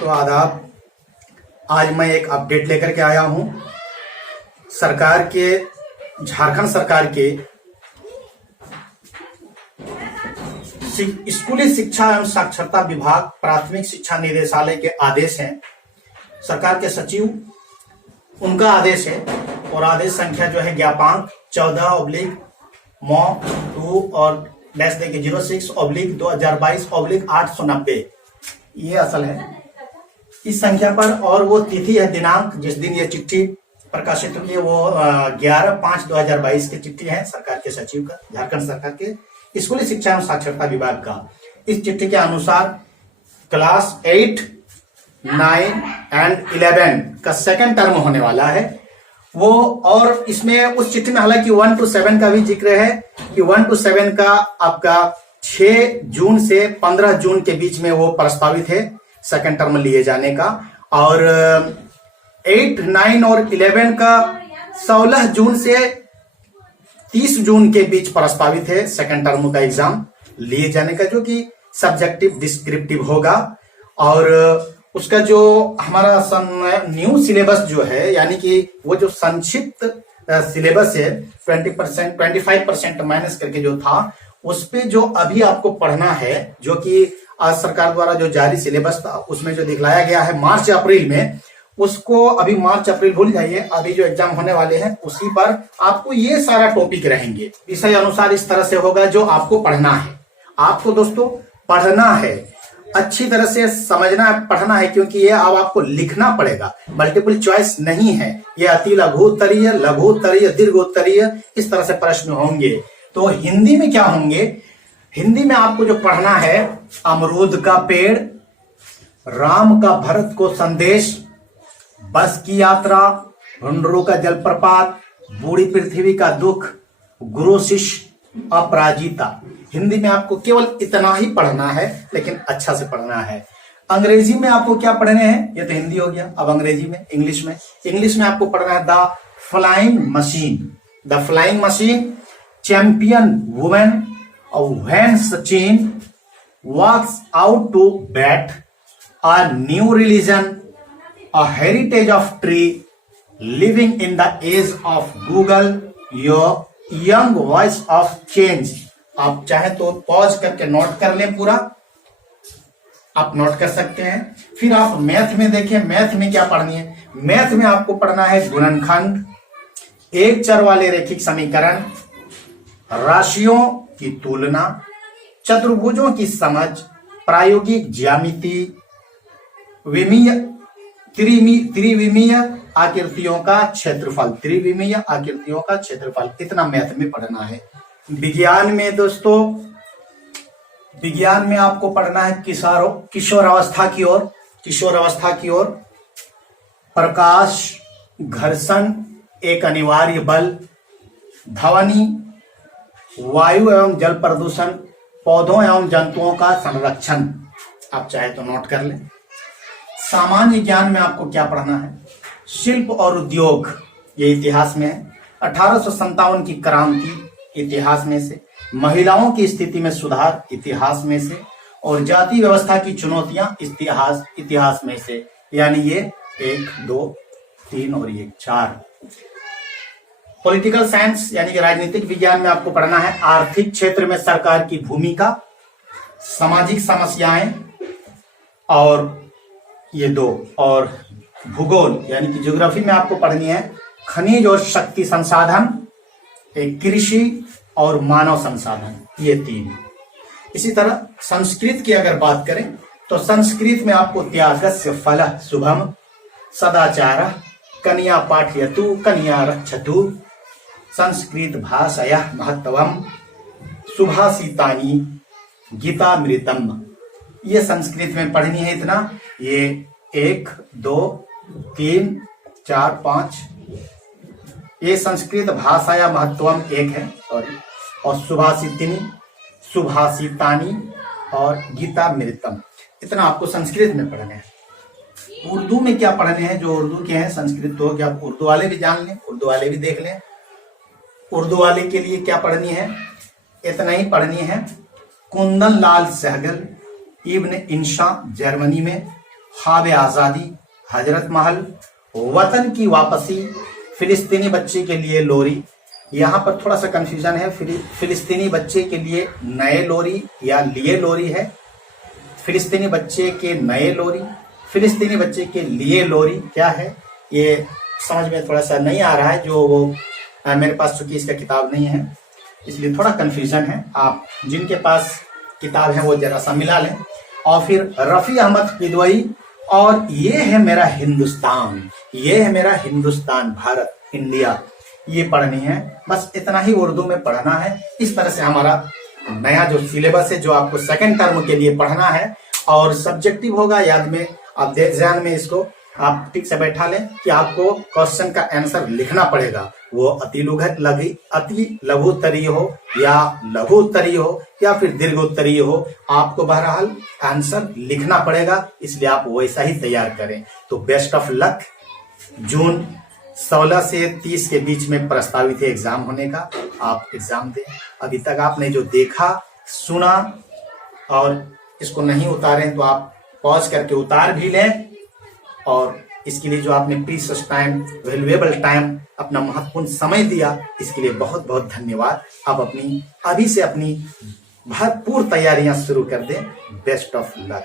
दोस्तों आदाब। आज मैं एक अपडेट लेकर के आया हूं। सरकार के झारखंड सरकार के स्कूली शिक्षा एवं साक्षरता विभाग प्राथमिक शिक्षा निदेशालय के आदेश हैं। सरकार के सचिव उनका आदेश है और आदेश संख्या जो है ज्ञापांक 14/मौ 2 और डैश देके 06/2022/890 ये असल है इस संख्या पर। और वो तिथि है दिनांक जिस दिन ये चिट्ठी प्रकाशित हुई है वो 11/5/2022 की चिट्ठी है सरकार के सचिव का, झारखंड सरकार के स्कूली शिक्षा एवं साक्षरता विभाग का। इस चिट्ठी के अनुसार क्लास 8, 9 एंड 11 का सेकंड टर्म होने वाला है वो। और इसमें उस चिट्ठी में हालांकि 1 to 7 का भी जिक्र है कि 1 to 7 का आपका 6 जून से 15 जून के बीच में वो प्रस्तावित है सेकंड टर्म लिए जाने का। और 8, 9 और 11 का 16 जून से 30 जून के बीच प्रस्तावित है सेकंड टर्म का एग्जाम लिए जाने का, जो कि सब्जेक्टिव डिस्क्रिप्टिव होगा। और उसका जो हमारा न्यू सिलेबस जो है यानी कि वो जो संक्षिप्त सिलेबस है 20%, 25% माइनस करके जो था उस पे जो अभी आपको पढ़ना है, जो कि आज सरकार द्वारा जो जारी सिलेबस था उसमें जो दिखलाया गया है मार्च अप्रैल में, उसको अभी मार्च अप्रैल भूल जाइए, अभी जो एग्जाम होने वाले हैं उसी पर आपको ये सारा टॉपिक रहेंगे। विषय अनुसार इस तरह से होगा जो आपको पढ़ना है। आपको दोस्तों पढ़ना है, अच्छी तरह से समझना है, पढ़ना है, क्योंकि ये अब आपको लिखना पड़ेगा। मल्टीपल चॉइस नहीं है, ये अति लघु उत्तरीय, लघु उत्तरीय, दीर्घ उत्तरीय इस तरह से प्रश्न होंगे। तो हिंदी में क्या होंगे? हिंदी में आपको जो पढ़ना है अमरूद का पेड़, राम का भरत को संदेश, बस की यात्रा, ढूंढरू का जलप्रपात, बूढ़ी पृथ्वी का दुख, गुरु शिष्य अपराजिता। हिंदी में आपको केवल इतना ही पढ़ना है, लेकिन अच्छा से पढ़ना है। अंग्रेजी में आपको क्या पढ़ने हैं? ये तो हिंदी हो गया, अब अंग्रेजी में इंग्लिश में आपको पढ़ना है the flying machine. The flying machine, champion women, when Sachin walks out to bat, a new religion, a heritage of tree, living in the age of Google, your young voice of change। आप चाहे तो pause करके note कर लें, पूरा आप note कर सकते हैं। फिर आप मैथ में देखें, मैथ में क्या पढ़नी है? मैथ में आपको पढ़ना है गुणनखंड, एक चर वाले रैखिक समीकरण, राशियों की तुलना, चतुर्भुजों की समझ, प्रायोगिक ज्यामिति, त्रिविमीय आकृतियों का क्षेत्रफल, त्रिविमीय आकृतियों का क्षेत्रफल, इतना मैथ में पढ़ना है। विज्ञान में दोस्तों, विज्ञान में आपको पढ़ना है किशोर अवस्था की ओर, प्रकाश, घर्षण एक अनिवार्य बल, ध्वनि, वायु एवं जल प्रदूषण, पौधों एवं जंतुओं का संरक्षण। आप चाहे तो नोट कर लें। सामान्य ज्ञान में आपको क्या पढ़ना है? शिल्प और उद्योग, ये इतिहास में है। 1857 की क्रांति इतिहास में से, महिलाओं की स्थिति में सुधार इतिहास में से, और जाति व्यवस्था की चुनौतियां इतिहास में से। यानी ये 1, 2, 3 और ये 4। पॉलिटिकल साइंस यानी कि राजनीतिक विज्ञान में आपको पढ़ना है आर्थिक क्षेत्र में सरकार की भूमिका, सामाजिक समस्याएं, और ये 2। और भूगोल यानी कि ज्योग्राफी में आपको पढ़नी है खनिज और शक्ति संसाधन, एक कृषि और मानव संसाधन, ये 3। इसी तरह संस्कृत की अगर बात करें तो संस्कृत में आपको त्यागस्य फलः शुभम, सदाचारः कन्या पाठयतु कन्या रक्षतु, संस्कृत भाषायाः महत्वम, सुभाषितानि गीतामृतम, ये संस्कृत में पढ़नी है इतना। ये 1, 2, 3, 4, 5 ये संस्कृत भाषाया महत्वम 1 है, और सुभाषितानि और गीतामृतम, इतना आपको संस्कृत में पढ़ना है। उर्दू में क्या पढ़ने हैं? जो उर्दू के हैं, संस्कृत तो क्या आप उर्दू वाले भी जान लें, उर्दू वाले भी देख लें। उर्दू वाले के लिए क्या पढ़नी है? इतना ही पढ़नी है कुंदन लाल सहगल, इब्न इंशा जर्मनी में, ख्वाब आजादी, हजरत महल, वतन की वापसी, फिलिस्तीनी बच्चे के लिए लोरी। यहाँ पर थोड़ा सा कंफ्यूजन है, फिलिस्तीनी बच्चे के लिए नए लोरी या लिए लोरी है। फिलिस्तीनी बच्चे के नए लोरी, फिलिस्तीनी बच्चे के लिए लोरी क्या है, ये समझ में थोड़ा सा नहीं आ रहा है। जो वो मेरे पास चूंकि इसका किताब नहीं है इसलिए थोड़ा कंफ्यूजन है। आप जिनके पास किताब है वो जरा सा मिला लें। और फिर रफी अहमद किदवई, और ये है मेरा हिंदुस्तान, ये है मेरा हिंदुस्तान, भारत, इंडिया, ये पढ़नी है। बस इतना ही उर्दू में पढ़ना है। इस तरह से हमारा नया जो सिलेबस है जो आपको सेकंड टर्म के लिए पढ़ना है और सब्जेक्टिव होगा, याद में आप ध्यान में इसको आप ठीक से बैठा लें कि आपको क्वेश्चन का आंसर लिखना पड़ेगा। वो अति लघु उत्तरीय हो या लघु उत्तरीय हो या फिर दीर्घ उत्तरीय हो, आपको बहरहाल आंसर लिखना पड़ेगा, इसलिए आप वैसा ही तैयार करें। तो बेस्ट ऑफ लक। जून 16 से 30 के बीच में प्रस्तावित है एग्जाम होने का, आप एग्जाम दें। अभी तक आपने जो देखा सुना और इसको नहीं उतारे तो आप पॉज करके उतार भी लें। और इसके लिए जो आपने प्रीशियस टाइम, वैल्यूएबल टाइम, अपना महत्वपूर्ण समय दिया, इसके लिए बहुत बहुत धन्यवाद। आप अभी से अपनी भरपूर तैयारियां शुरू कर दें। Best of luck.